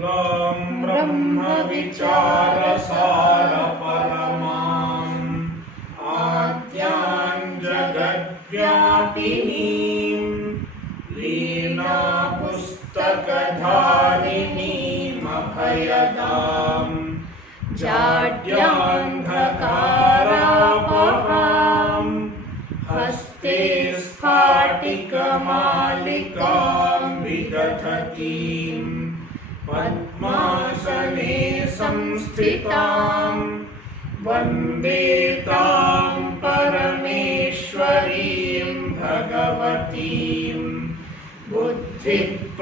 ब्रह्म विचारसार परमां आद्यां जगद्व्यापिनीं लीना पुस्तकधारिणीं अभयदां जाड्यान्धकारापहां हस्ते स्फाटिकमालिकां विदधतीं पद्मासने संस्थितां वन्दे तां परमेश्वरीं भगवतीं बुद्धिप्रदां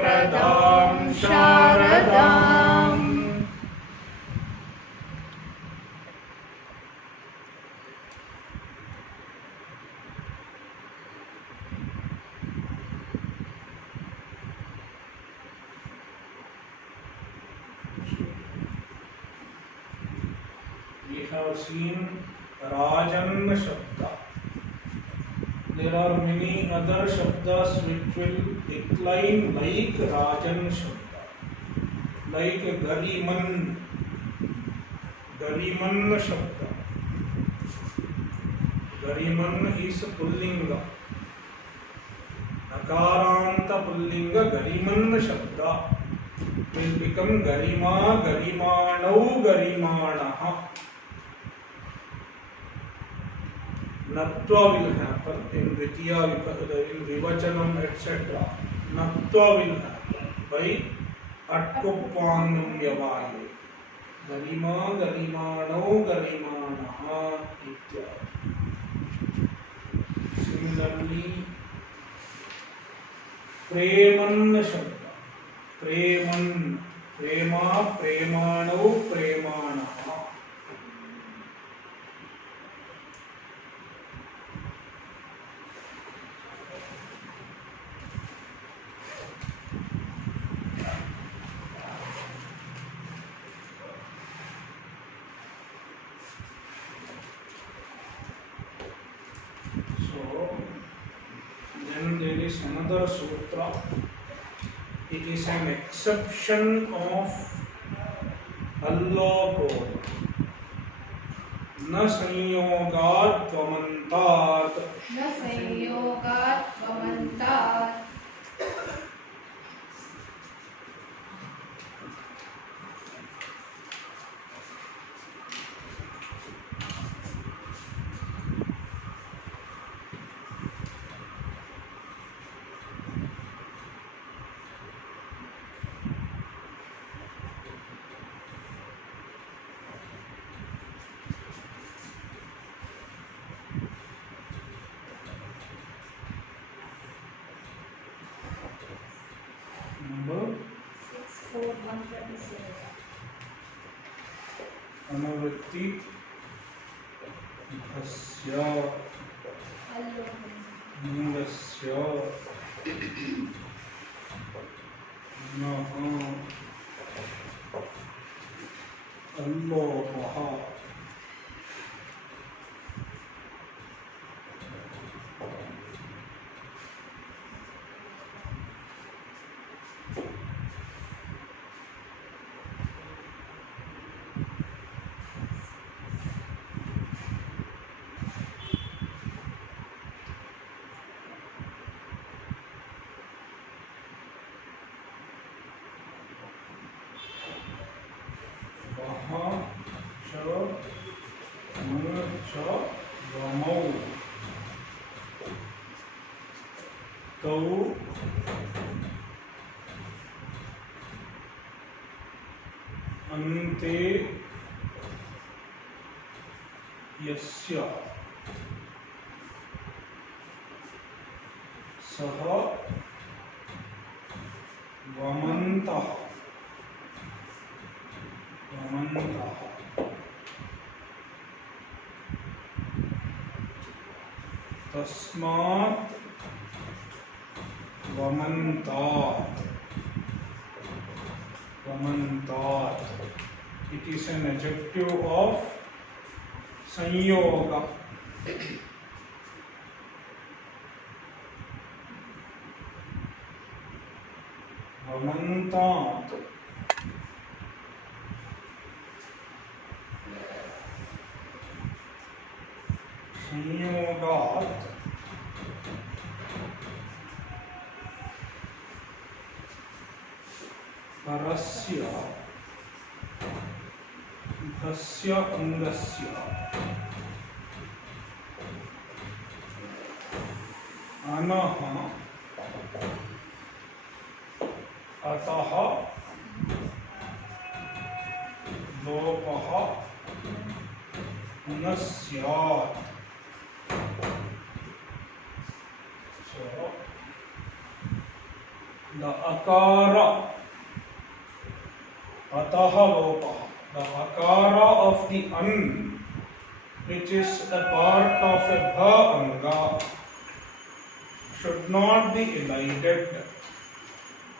शारदाम्। We have seen Rajan Shabda. There are many other Shabdas which will decline like Rajan Shabda, like Gariman, Gariman Shabda. Gariman is Pullinga. Nakaranta Pullinga Gariman Shabda will become Garima, Garimanau, Garimanaha. Natva will happen in Dvitiya, in Vivachanam, etc. Natva will happen by Atkuppangam Yavaye. Garima, Garimanau, Garimanaha, ityadi. Similarly, Preman Shabda. Preman, Prema, Premanau, Premanaha. There is another sutra. It is an exception of allopo. Na sanyogat vamantat. न संयोगात् वमन्तात् Number 64127 Anavritti Bhasya Nindasya Naha Allopaha. तौ अन्ते यस्य सः वमन्तः तस्मात् वमन्तात्. It is an adjective of sanyoga. Vamantat संयोगात् परस्य तस्य अंगस्य अनः अतः लोपः न स्यात्. So the akara atah lopah, the akara of the an, which is a part of a bha anga, should not be elided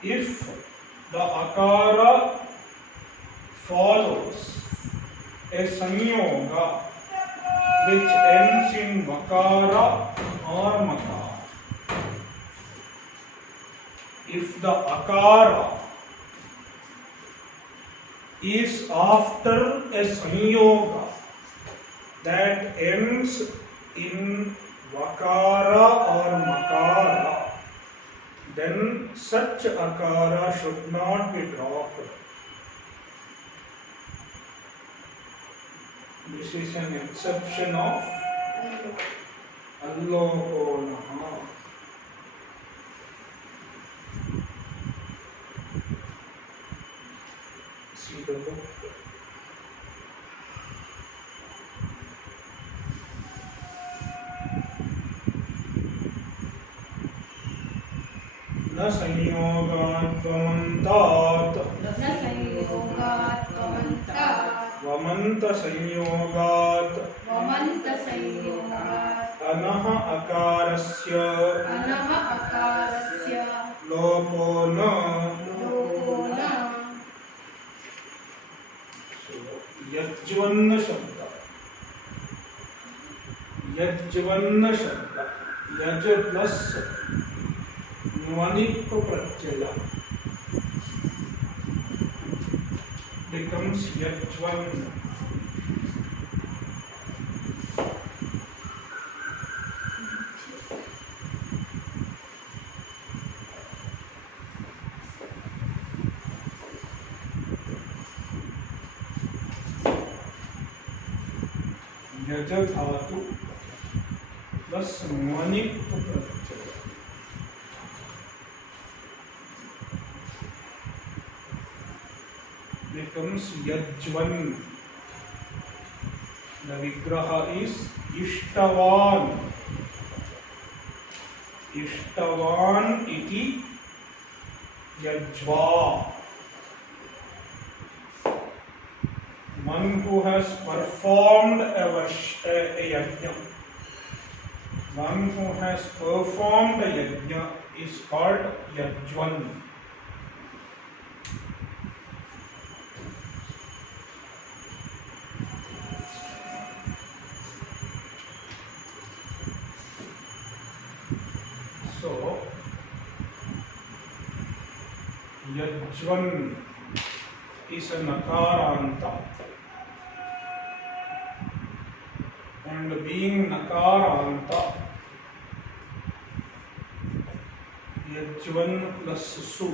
if the akara follows a sanyoga which ends in vakara or makara. If the akara is after a sanyoga that ends in vakara or makara, then such akara should not be dropped. This is an exception of allokonaha. See the book. न संयोगात् त्वमन्तात् न संयोगात् त्वमन्तात् वमन्त संयोगात् वमन्त संयोगात् अनः अकारस्य अनः अकारस्य लोपो न. लोपो न. यज्वन्न शब्द, यज्वन्न शब्द, यज plus न्वनिक प्रत्यय becomes yajvan. यज धातु plus न्वनिक Pratyaya becomes yajvan. The vigraha is ishtavan. Ishtavan iti yajva. One who has performed a yajna. One who has performed a yajna is called yajvan. So, yajvan is a nakaranta, and being nakaranta, yajvan plus su.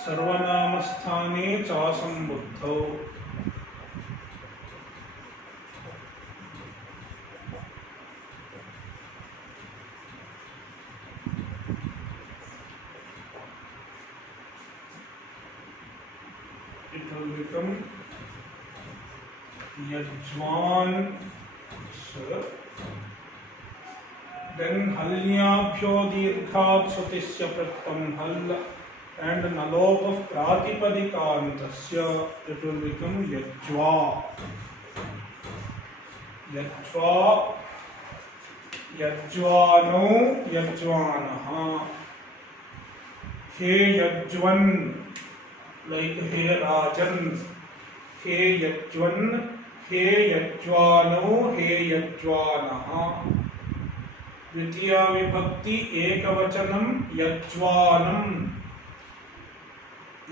सर्वनामस्थाने चासंबुद्धौ. It will become yajvan sir. Then halyabhyo dirghat sutisya pratam hal and nalop of pratipadikaantasya, it will become yajva. Yajva, yajvano, yajvanaha. He yajvan, like he rajan. He yajvan, he yajvano, he yajvanaha. द्वितीया विभक्ति एकवचनम यज्वानम.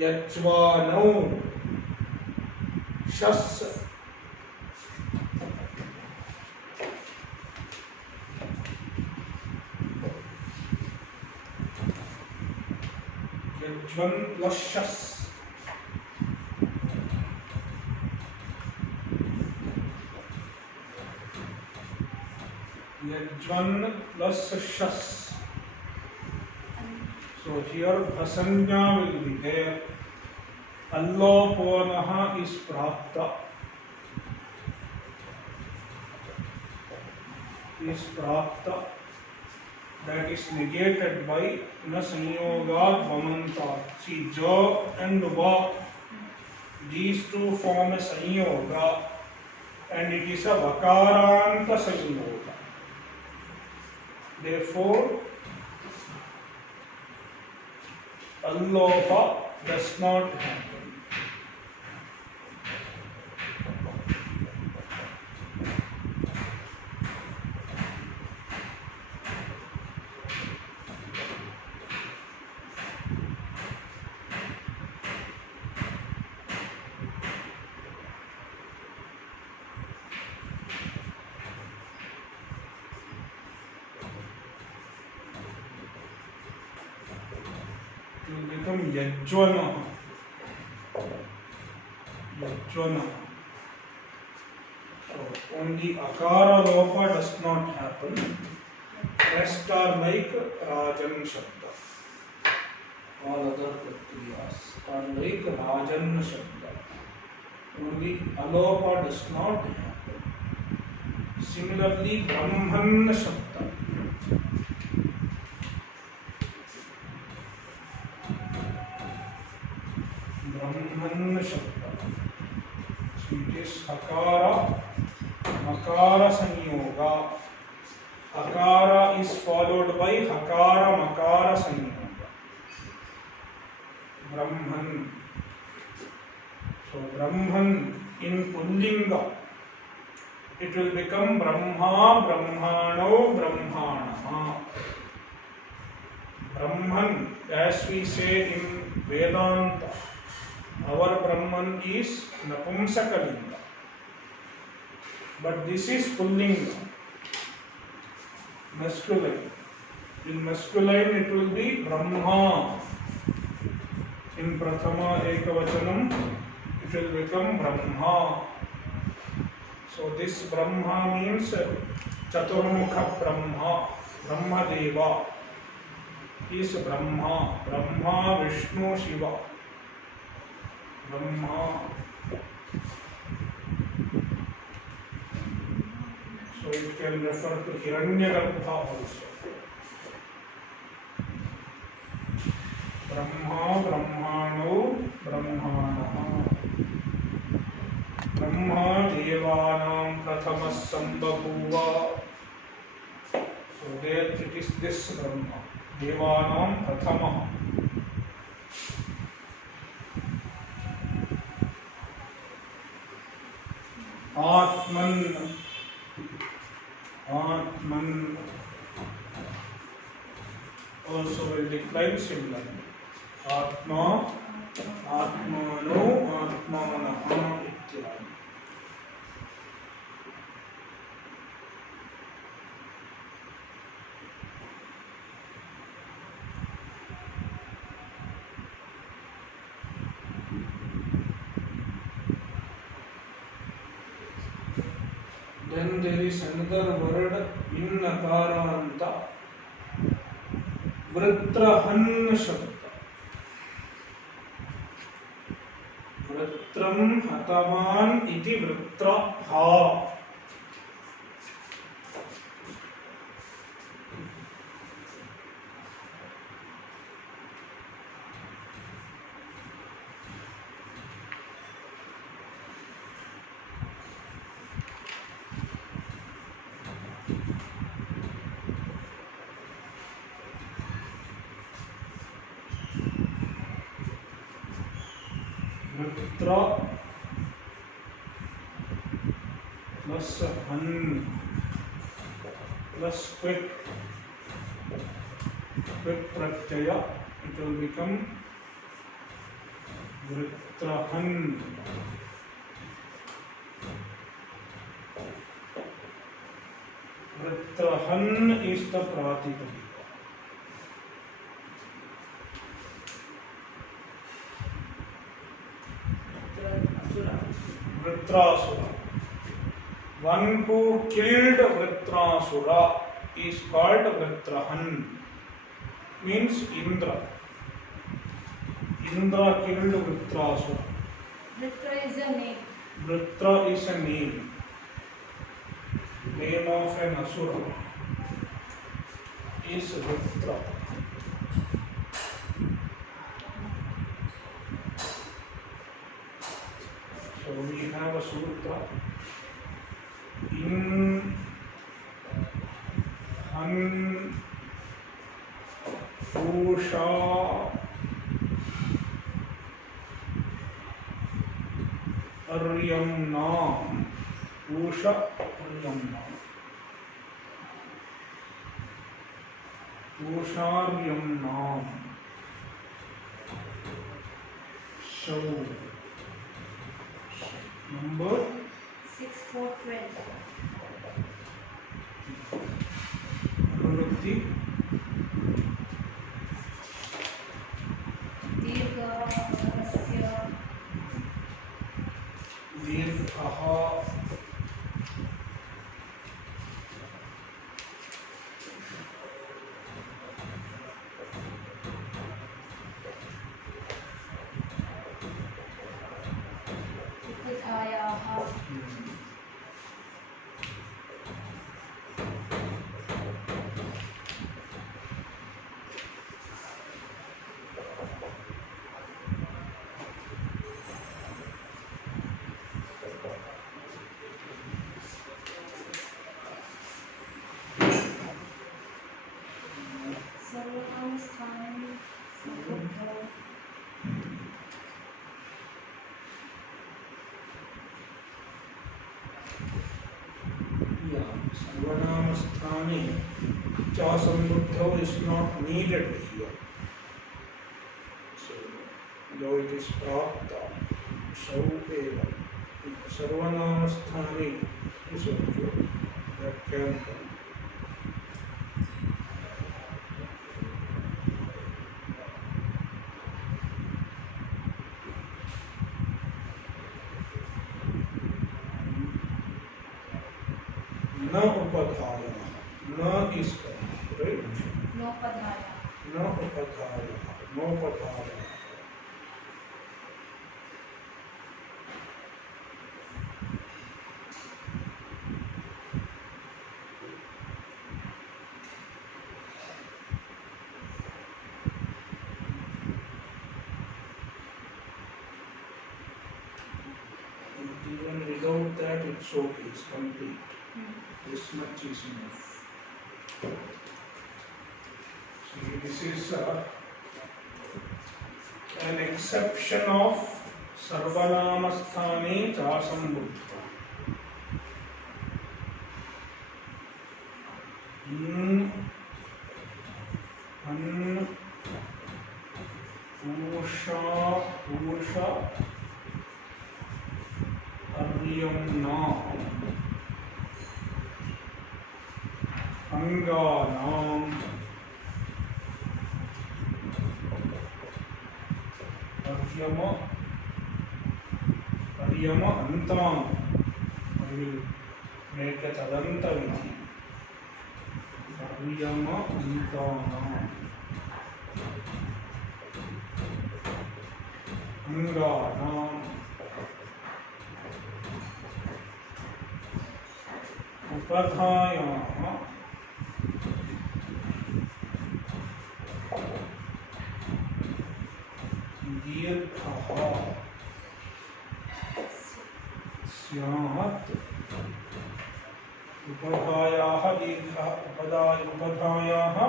यज्वानौ शस यज्वन plus शस यज्वन plus शस. So here bhasanya will be there. Alloponaha is prapta. Is prapta. That is negated by na sanyogat vamantat. See, ja and va, these two form a sanyoga, and it is a vakaranta sanyoga. Therefore, allopa does not happen. It will become yajvana. Yajvana. So only akara lopa does not happen. Rest are like rajan shabda. All other prakriyas are like rajan shabda. Only alopa does not happen. Similarly, brahman shabda. Brahman shabda. So it is hakara, makara sanyoga. Hakara is followed by hakara, makara sanyoga. Brahman. So Brahman in Pullinga, it will become Brahma, Brahmano, Brahmanaha. Brahman, as we say in Vedanta, our Brahman is Napumsakalinga. But this is Pullinga, masculine. In masculine it will be Brahma. In Prathama Ekavachanam it will become Brahma. So this Brahma means Chaturmukha Brahma, Brahma Deva. He is Brahma, Brahma, Vishnu, Shiva. Brahma. So it can refer to Hiranyagarbha also. Brahma, Brahmano, Brahmanaha. Brahma Devanam Prathamas Sambhavuva. So there it is this Brahma. Devanam Prathama. Atman. Atman also will decline similarly. Atma, Atmano, Atmanaha ityadi. Then there is another word in Nakaranta, Vritrahan Shabda. Vritram Hatavan iti Vritraha. Vritra plus han plus quick pratyaya, it will become वृत्रहन् वृत्रहन् is the Pratipadika. Vritrasura. One who killed Vritrasura is called Vritrahan. Means Indra. Indra killed Vritrasura. Vritra is a name. Vritra is a name. Name of an asura is Vritra. So we have a sutra in Han Usha Aryamnam Usha Aryamnam Usharyamnam So number 6412. Anurukti Dirghasya Dirghaha Utithayaha Sarvanamasthanam Sambuddha Yeah, Sarvanamasthani cha sambuddha is not needed here. So, though it is prapta, so eva. Sarvanamasthani is also that can come. Na upadhaya. Na is correct, right? Nopadhaya Na upadhaya. No upadhaya. Even without that, it's okay, it's complete. This much is enough. See, this is an exception of Sarvanamasthani Chasambuddha. Usha Aryamnam Anganam Aryama Antam. I will make a Tadanta Vidhi. Aryama Antanam Anganam Upadhayaha Dirghaha Syat Upadhayaha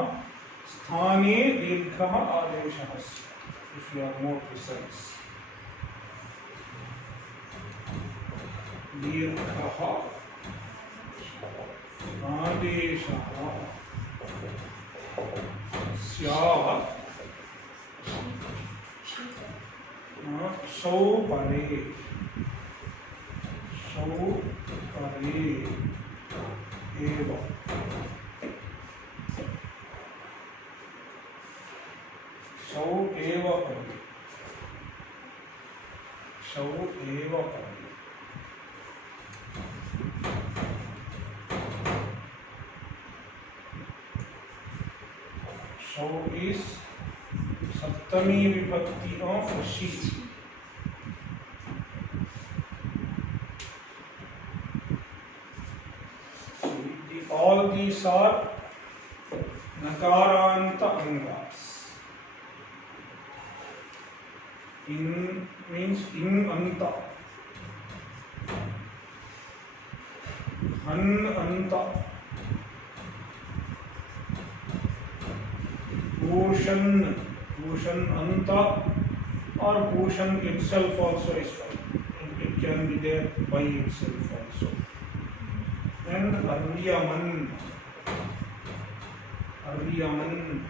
Sthane Dirghaha Adeshah. If you are more precise, Dirghaha Adeshah Syat सौ परे, सौ परे एव, सौ एव परे, सौ एव परे। सौ is सप्तमी विभक्ति of she. All these are nakaranta angas. In means in anta, han anta, bhushan, bhushan anta, or bhushan itself also is fine. It can be there by itself also. And aryaman, aryaman,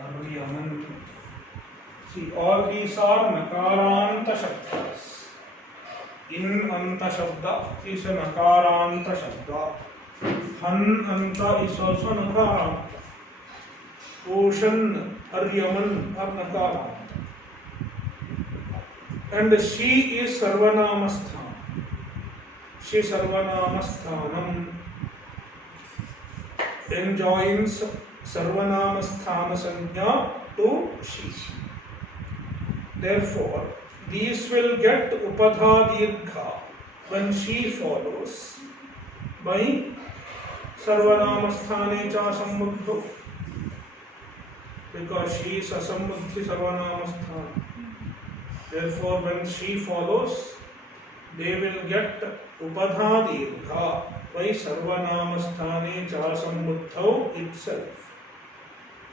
aryaman. See, all these are nakaranta shabdas. In anta shabda is a nakaranta shabda. Han anta is also nakaranta. Ocean, aryaman are nakaranta. And she is sarvanamasthana. She sarvanamasthana enjoins sarvanamasthana sanya to she. Therefore, these will get upadha dirgha when she follows by sarvanamasthane cha sambuddho, because she is asambuddhi sarvanamasthana. Therefore, when she follows, they will get upadha dirgha by sarvanamasthane cha sambuddho itself.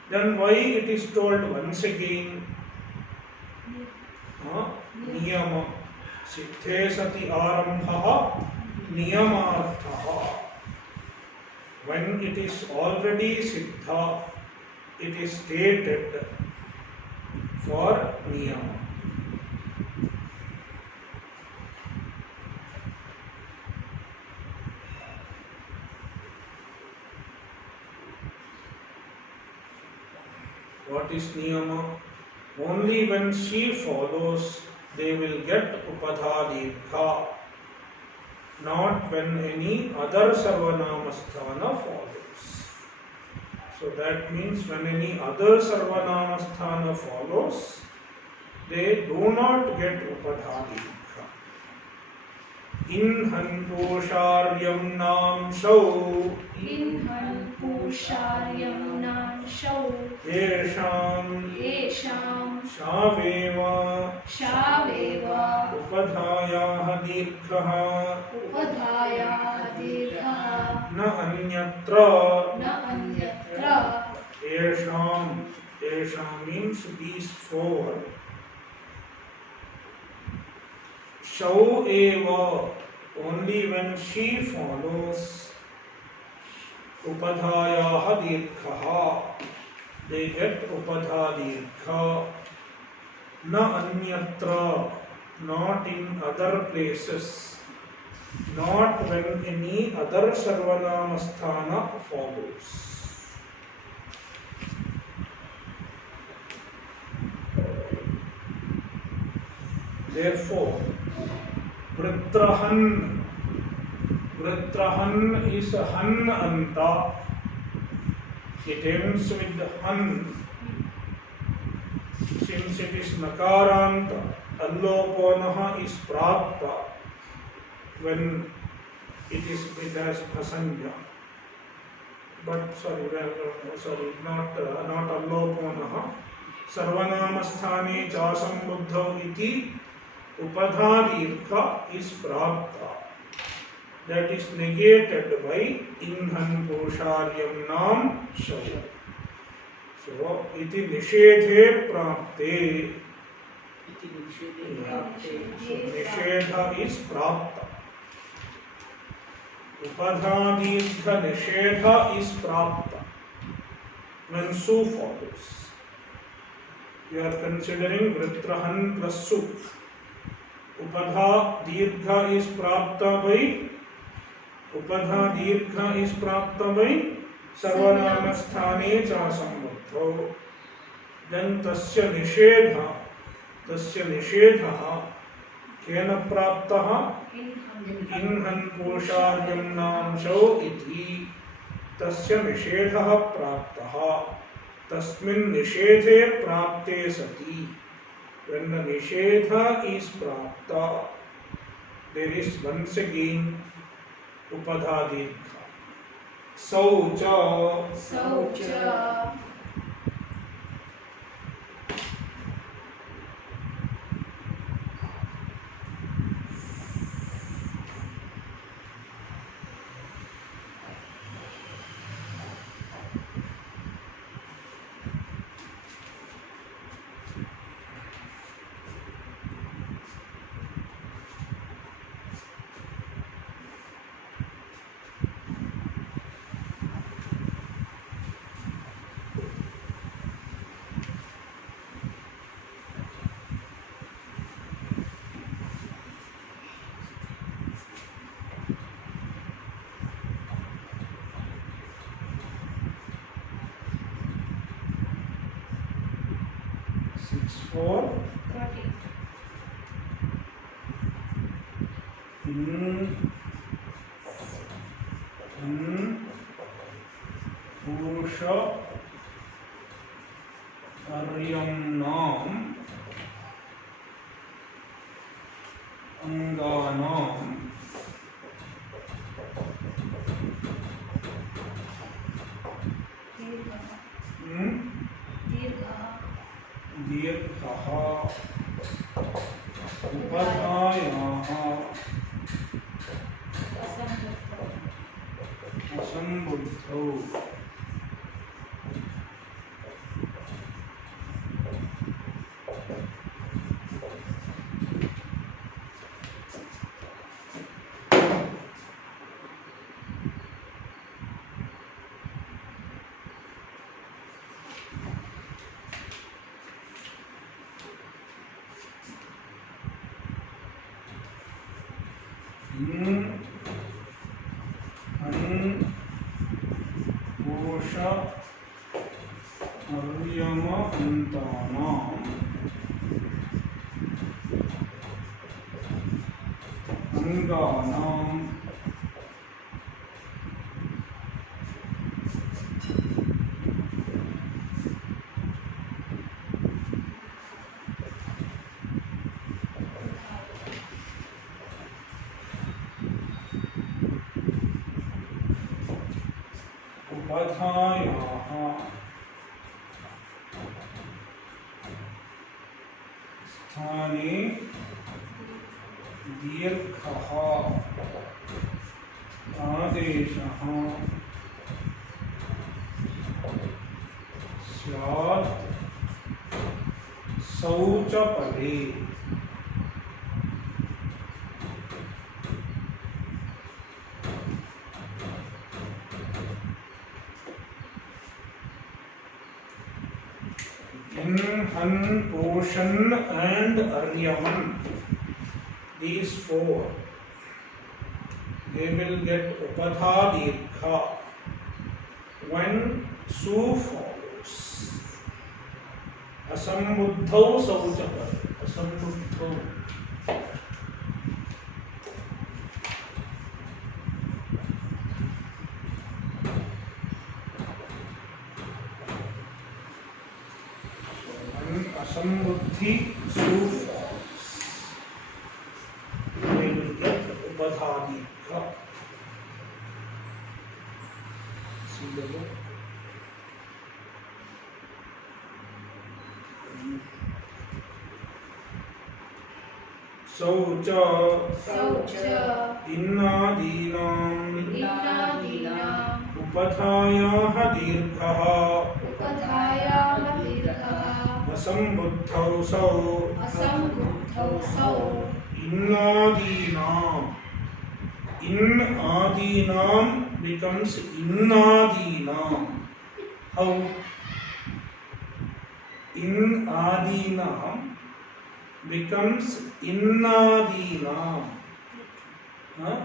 Then why it is told once again? Niyama. Siddhe sati arambha niyamartha. When it is already siddha, it is stated for niyama. What is niyama? Only when she follows, they will get upadha dirgha, not when any other sarvanamasthana follows. So that means when any other sarvanamasthana follows, they do not get upadha dirgha. Inhan pusharyam nam shau, Inhan pusharyam nam shau, yesham yesham shaveva shaveva upadhayah dirghah upadhaya dirgha na anyatra. na anyatra. Yesham, yesham means these four. Shau eva, only when she follows, upadhayah dirghah, they get upadha dirgha. Na anyatra, not in other places, not when any other sarvanamasthana follows. Therefore, vritrahan, vritrahan is han anta. It ends with han. Since it is nakaranta, alloponaha is prapta when it has pasanja. But not alloponaha. Sarvanamasthane cha sambuddho iti upadha dirgha is prapta. That is negated by inhan pusharyam nam shau. So, iti nishedhe prapte. So, nishedha is prapta. Upadha dirgha nishedha is prapta when su follows. We are considering Vritrahan plus Su. Upadha Dirgha is prapta by Sarvanama Sthane cha Sambuddho. Then tasya nishedha kena praptaha inhan posharyam namsho iti. तस्य निषेधः प्राप्तः तस्मिन् निषेधे प्राप्ते सति. When the nishedha is prapta, there is once again upadha dirgha. Saucha. Pusha Aryamnam Anganam Dirghaha Upadhayaha Asambuddho. Posha Aryama Antanam Anganam Upadhayaha Sthane Dirghaha Adeshaha Syat Saucha Pade. Han, Poshan and Aryaman, these four, they will get upadha dirgha when Su follows. Asambuddhau sauchapar. Asambuddhau. Asambuddhi Su falls. They will get upadha dirgha. See the book. Saucha innadinam upadhayaha dirghaha asambuddhau sau innadinam. In adinam becomes innadinam. How? In Adinam becomes Innadinam. Huh?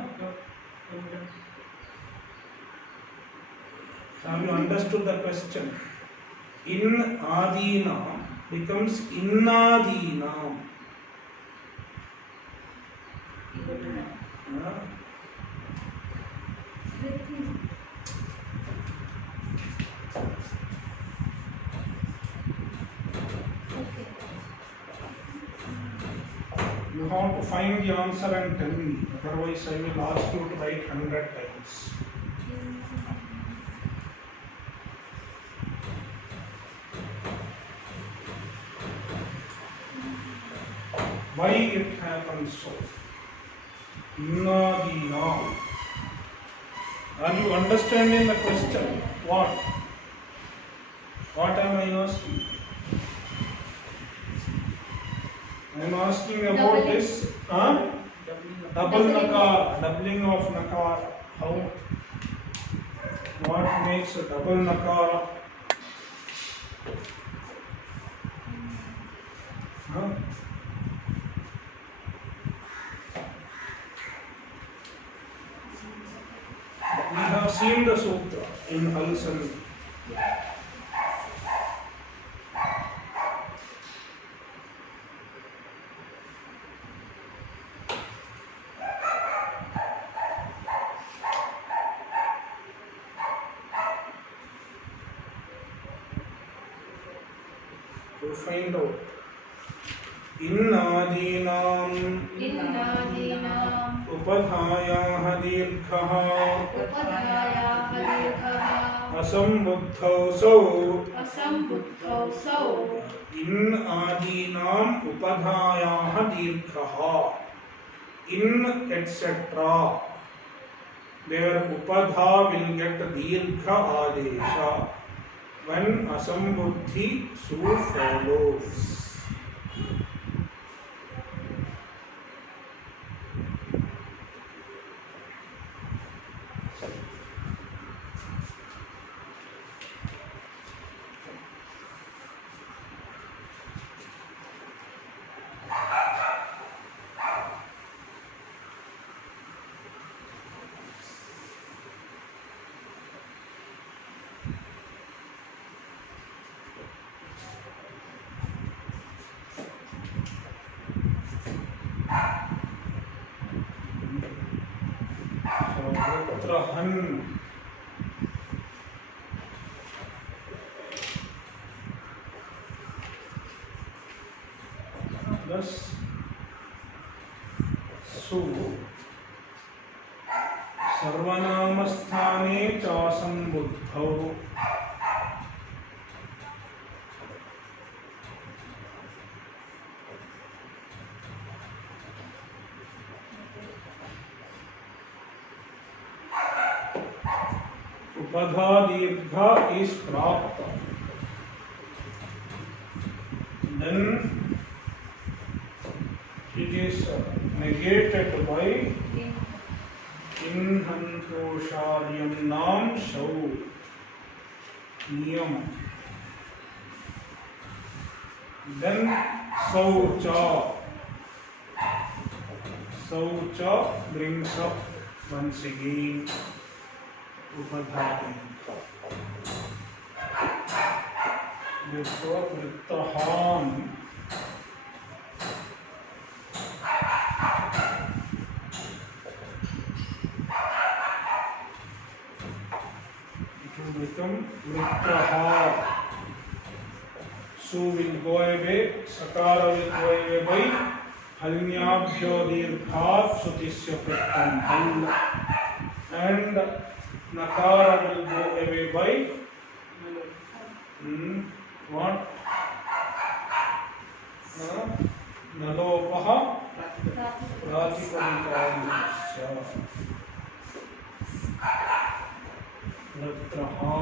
Have you understood the question? In Adinam becomes Innadinam. Huh? You have to find the answer and tell me. Otherwise, I will ask you to write 100 times. Why it happens so? Innadinam. Are you understanding the question? What? What am I asking? I am asking about Doubling. this. Huh? Double nakar, doubling of nakar. How? What makes a double nakara? Huh? We have seen the sutra in Al-Sandi. To find out. Innadinam Innadinam upadhayah dirghah upadhayah dirghah asambuddhau sau. asambuddhau sau. Innadinam upadhayah dirghah. In etc. Their upadha will get dirgha adesha when asambuddhi su follows. Putrahan plus su सर्वनामस्थाने चासंबुद्धौ upadha dirgha is prapta. Then it is negated by inhantosharyam nam shau niyam. Then saucha brings up once again upadhati. Therefore vrittaham become vrittaha. Su will go away, sakara will go away by halnyabhyo dirghat sutisya prittam hal, and nakara will go away by what? Nalopaha pratipadikayasya vrittaha.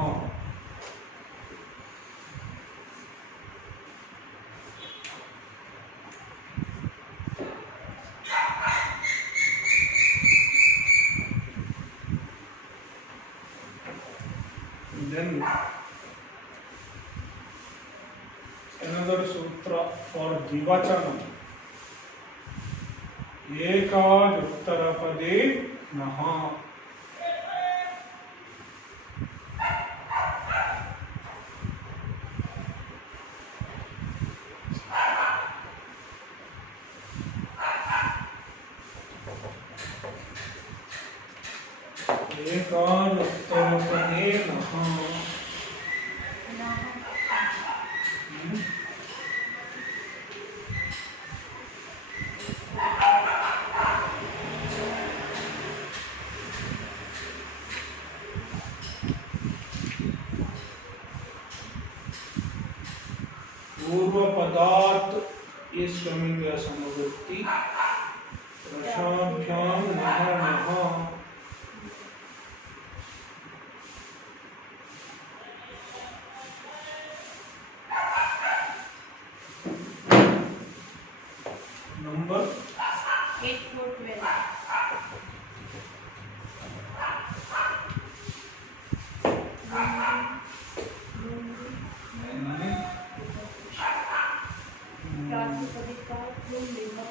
Then another sutra for Divachanam. Ekad Uttarapade Naha. Ekad Uttarapade Naha. पूर्व पदार्थ is coming as samavritti. Rashabhyam naha naha. Number 8 4 12.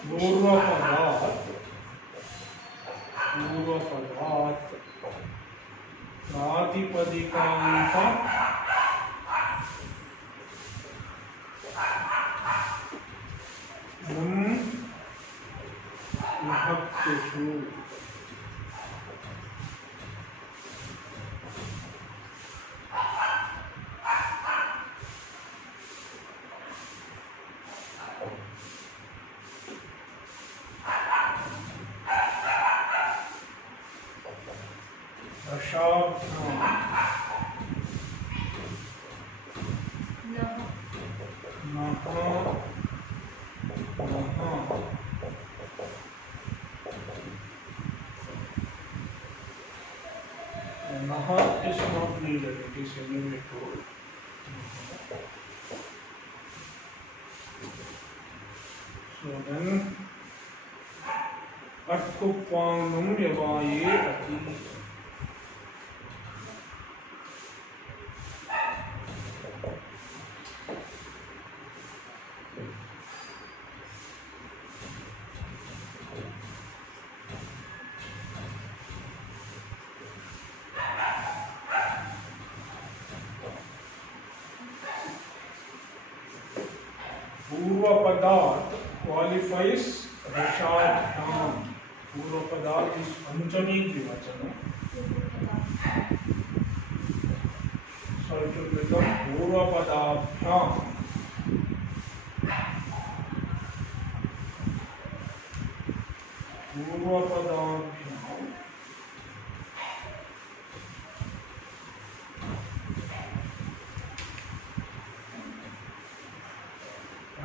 पूर्व पदार्थ प्रातिपदिकांत विभक्तिषु Naha is not needed, it is anyway told. So then, Atkupanam Yavaye Ati. Purva Padarth qualifies Rashadhyam. Purva Padarth is Panchami Divachana. So it will become Purva Padabhyam. Purva Padabhyam.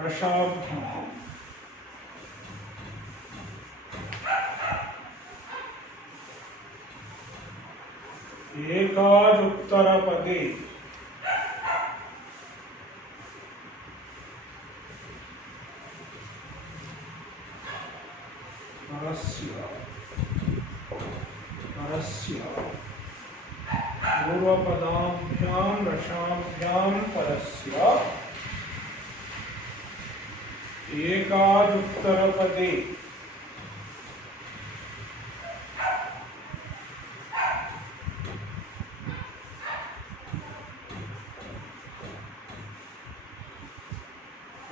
Rashabhyam. एकाज उत्तरपदे परस्य पूर्वपदाभ्यां रसाभ्यां परस्य एकाज उत्तरपदे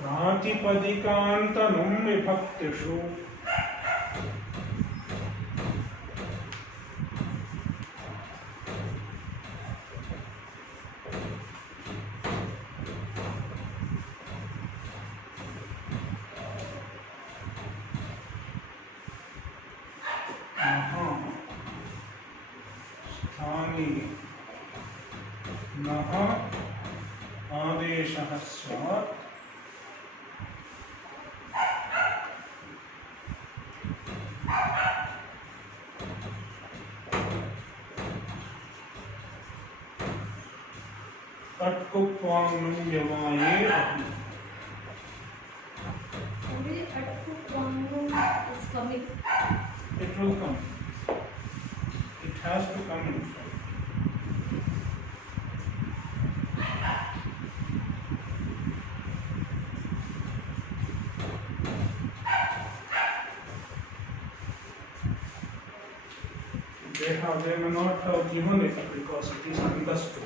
प्रातिपदिकान्तनुं विभक्तिषु स्थाने नः आदेशः स्यात् अट्कुप्वाङ्नुं यवाये अपि Only Atkupanam is coming. it will come. It has to come inside. they may not have given it because it is understood.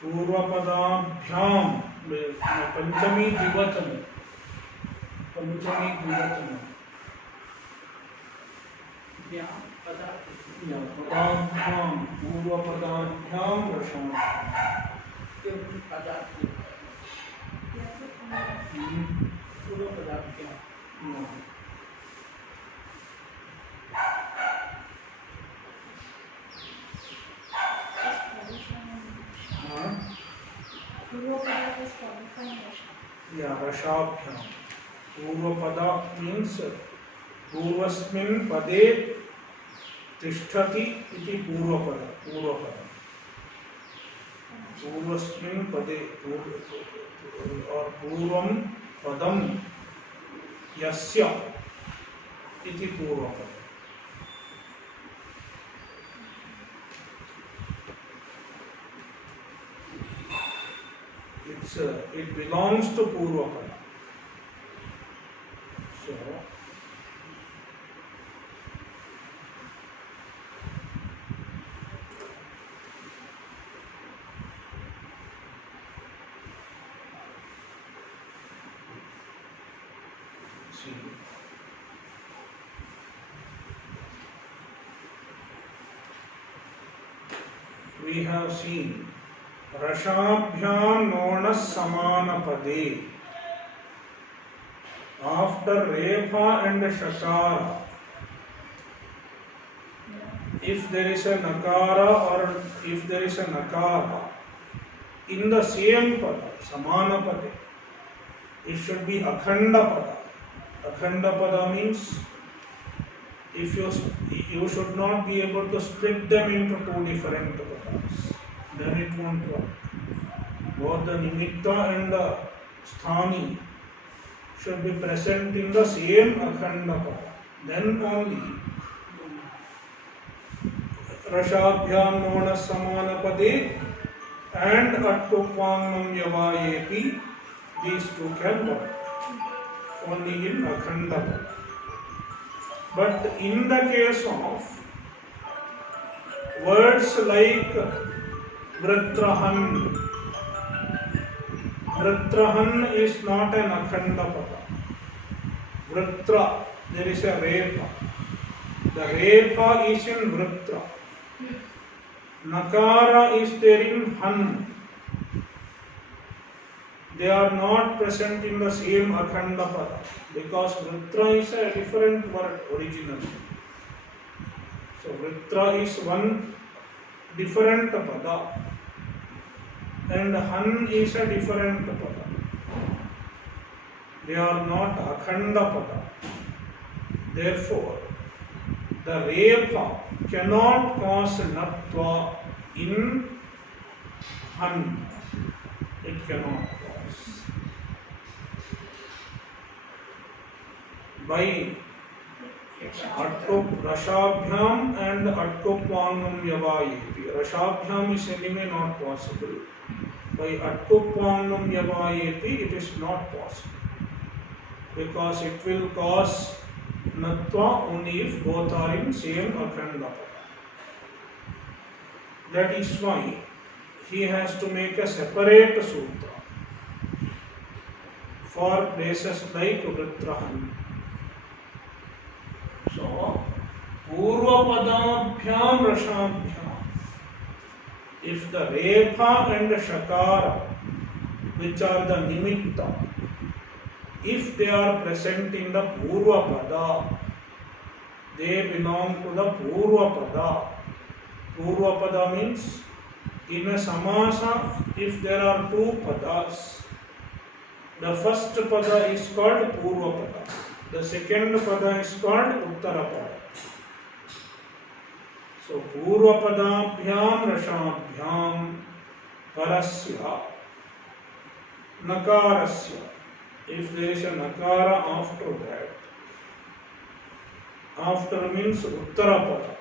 पूर्वपदाभ्याम पंचमी द्विवचन पदाभ्याम पूर्वपदाभ्याम रसाभ्याम रसाभ्याम पूर्वपद means पूर्वस्मिन् पदे तिष्ठति इति पूर्वपद पूर्वस्मिन् पदे और पूर्वं पदं यस्य इति पूर्वपद. It belongs to Purvapada. So, see, we have seen रसाभ्याम नोण समान पदे. After रेफा and shakara, if there is a nakara or if there is a nakara in the same pada, samana pade, it should be akhanda pada. Akhanda pada means if you should not be able to split them into two different padas, then it won't work. Both the nimitta and the sthani should be present in the same akhanda pada. Then only rashabhyam nona samana pade and attupangam yavayepi, these two can work only in akhanda pada. But in the case of words like Vritrahan is not an akhanda pada. Vritra, there is a repa. The repa is in vritra. Nakara is there in han. They are not present in the same akhanda pada because vritra is a different word originally. So vritra is one different pada and han is a different pada. They are not akhanda pada. Therefore, the repa cannot cause natva in han. It cannot cause. By Rashabhyam and Attupangam Yavayeti. Rashabhyam is anyway not possible. By Attupangam Yavayeti it is not possible. Because it will cause Natva only if both are in same akhanda pada. That is why he has to make a separate sutra for places like Vritrahan. So, Purvapadabhyam Rashabhyam, if the Repa and the Shakara, which are the Nimitta, if they are present in the Purvapada, they belong to the Purvapada. Purvapada means in a samasa, if there are two padas, the first pada is called Purvapada. The second pada is called Uttarapada. So, Purvapadabhyam Rashabhyam Parasya Nakarasya. If there is a Nakara after that, After means Uttarapada.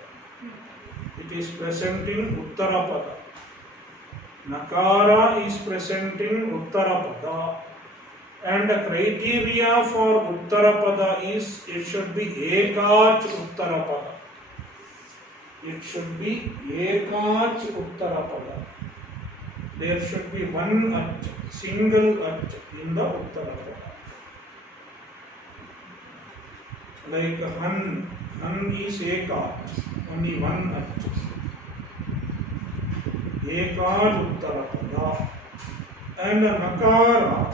It is present in Uttarapada. Nakara is present in Uttarapada. And the criteria for Uttarapada is it should be Ekach Uttarapada. It should be Ekach Uttarapada. There should be one Ach, single Ach in the Uttarapada. Like Han is Ekach, only one Ach. Ekach Uttarapada. And Nakara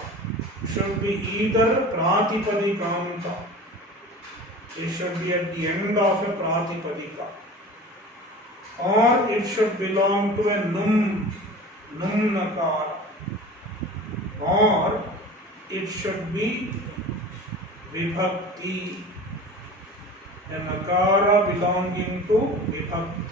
should be either Pratipadikanta. It should be at the end of a Pratipadika. Or it should belong to a Num Nakara. Or it should be Vibhakti. A Nakara belonging to Vibhakti.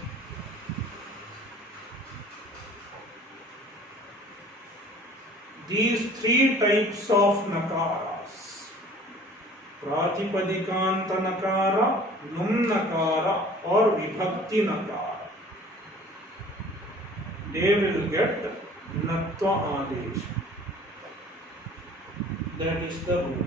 These three types of nakaras, Pratipadikanta nakara, Num nakara or Vibhakti nakara, they will get Natva Adesh. That is the rule.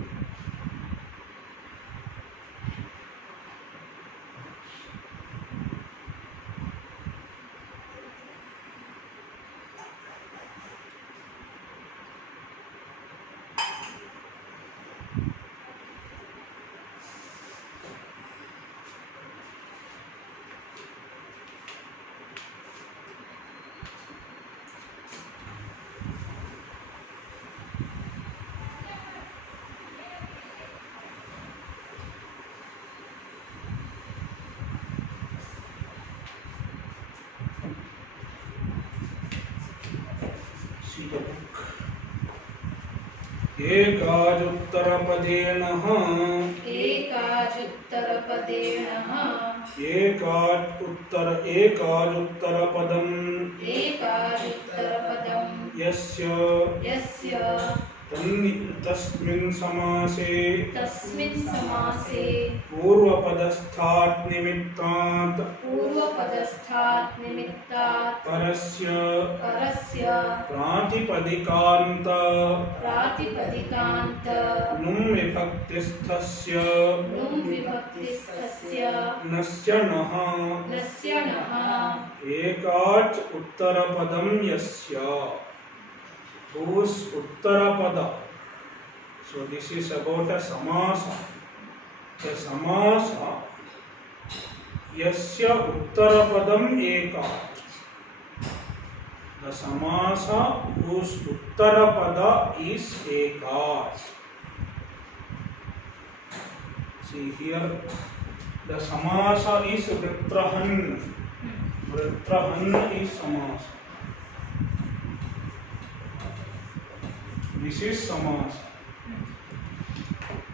एकाजुत्तरपदेनः एकाजुत्तरपदम् यस्य तस्मिन् समासे पूर्वपदस्थात् निमित्तात् परस्य प्रातिपदिकान्त नुम् विभक्तिस्थस्य नस्य नः एकाच् उत्तरपदं यस्य whose Uttarapada. So this is about a samasa. The samasa yasya Uttarapadam ekach. The samasa whose Uttarapada is ekach. See here, the samasa is Vritrahan. Vritrahan is samasa. This is samasa.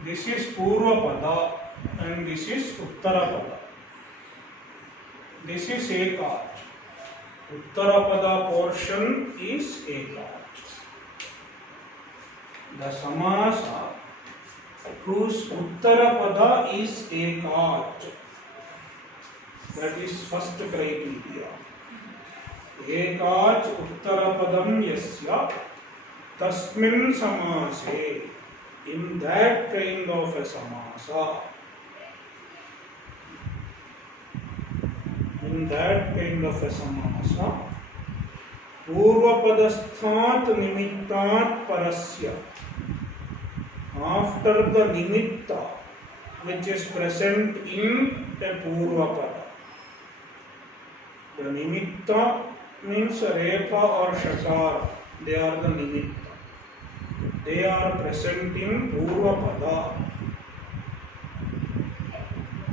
This is Purvapada and this is Uttarapada. This is ekach. Uttarapada portion is ekach. The samasa whose Uttarapada is ekach. That is first criteria. Ekach Uttarapadam yasya tasmin samase. In that kind of a samasa, Purvapadasthat nimittat parasya. After the nimitta which is present in a Purvapada. The nimitta means repa or shakara. They are the nimitta. They are present in Purvapada.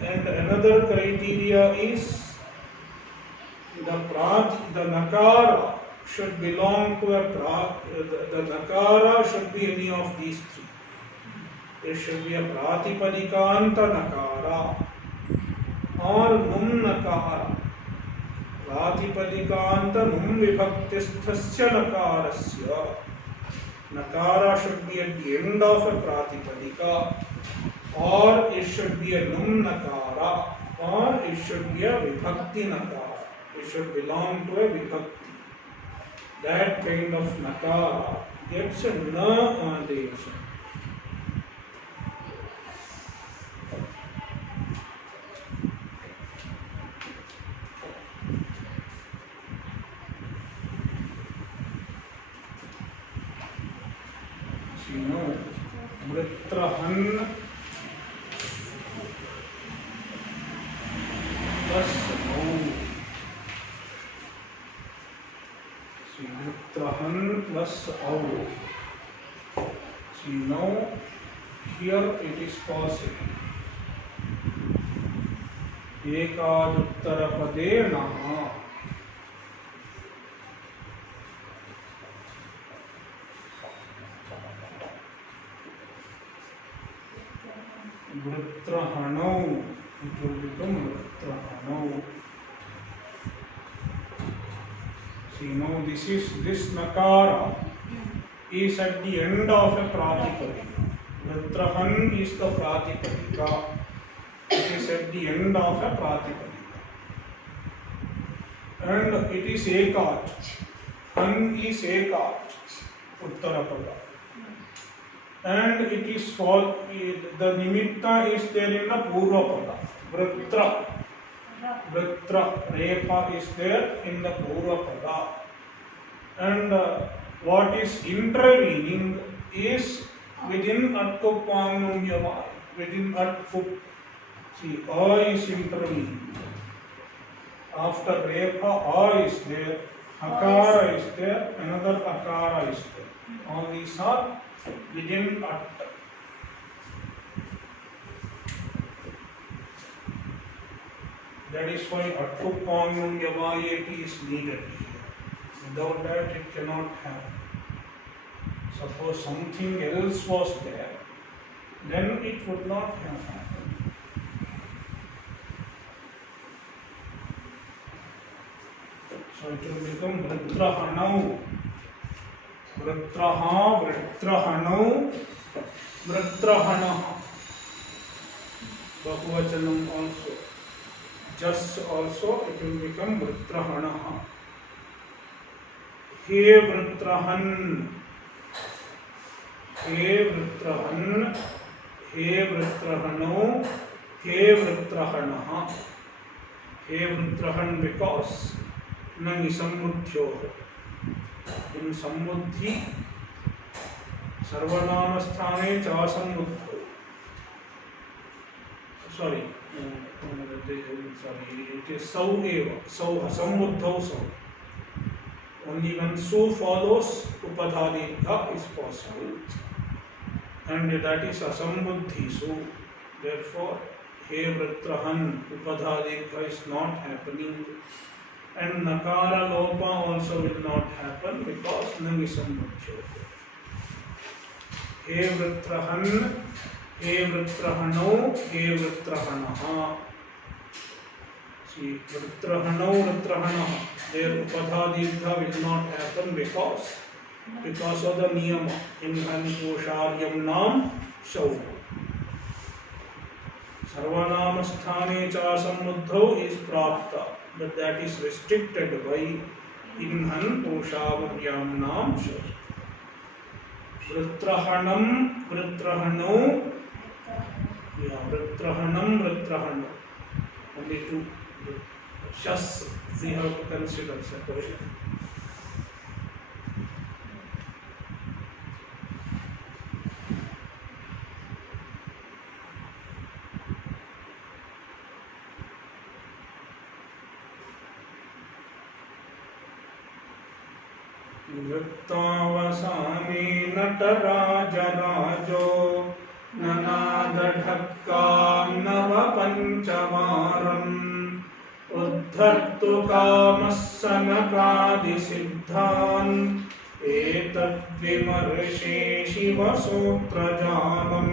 And another criteria is the nakara should belong to a the nakara should be any of these three. There should be a Pratipadikanta nakara or Num nakara. Pratipadikanta Num vibhaktisthasya nakarasya. Nakara should be at the end of a Pratipadika or it should be a nun nakara, or it should be a vibhakti nakara. It should belong to a vibhakti. That kind of nakara gets a na adesha. Vritrahan plus au. See, Vritrahan plus au. See, now here it is possible. Ekaduttarapade naha. Vritrahanau, it will become Vritrahanau. See, now this nakara is at the end of a pratipadika. Vritrahan is the pratipadika. It is at the end of a pratipadika. And it is ekat. Han is ekat. Uttarapada. And it is for the nimitta is there in the purvapada. Vritra. Vritra. Repa is there in the purvapada. And what is intervening is within Atkupanumyavai. Within Atkup. See, A is intervening. After Repa, A is there. Akara is there. Another Akara is there. All these are within At. That is why Atkupanumyavayeti is needed here. Without that it cannot happen. Suppose something else was there, then it would not have happened. So it will become Vritrahanau. Vritraha, Vritrahanau, Vritrahanaha. Bahuvachanam also. Just also it will become Vritrahanaha. He Vritrahan. He Vritrahan. He Vritrahanau. He Vritrahanaha. He Vritrahan because Nani Sammudhyo. In Sammuddhi Sarvanamasthane cha Sammudho. Sorry, it is Sau eva. Sau Asammuddho Sau. Only when Su follows Upadhadikha is possible. And that is Asambuddhi Su. Therefore, He Vritrahan Upadhadikha is not happening. And Nakara Lopa also will not happen because Nani Sammudhyo. He Vritrahan, He Vritrahanau, He Vritrahanaha. See, Vritrahanau, Vritrahanaha. Their Upadhadikha will not happen because of the Niyama. Inhan Kosharyam Nam Shau. Sarvanamasthane cha Sammudho is Prapta. But that is restricted by Inhan Kosharyam Nam Shau. Vritrahanam, Vritrahanau. Yeah, Vritrahanam, Vritrahanau. Only two. Shas we have to consider separation. Vrittavasami Nataraja Nanadadhakka Nava Panchavaram Uddhartu Kamassanakadi Siddhan Etad Vimarshe Shiva Sutrajanam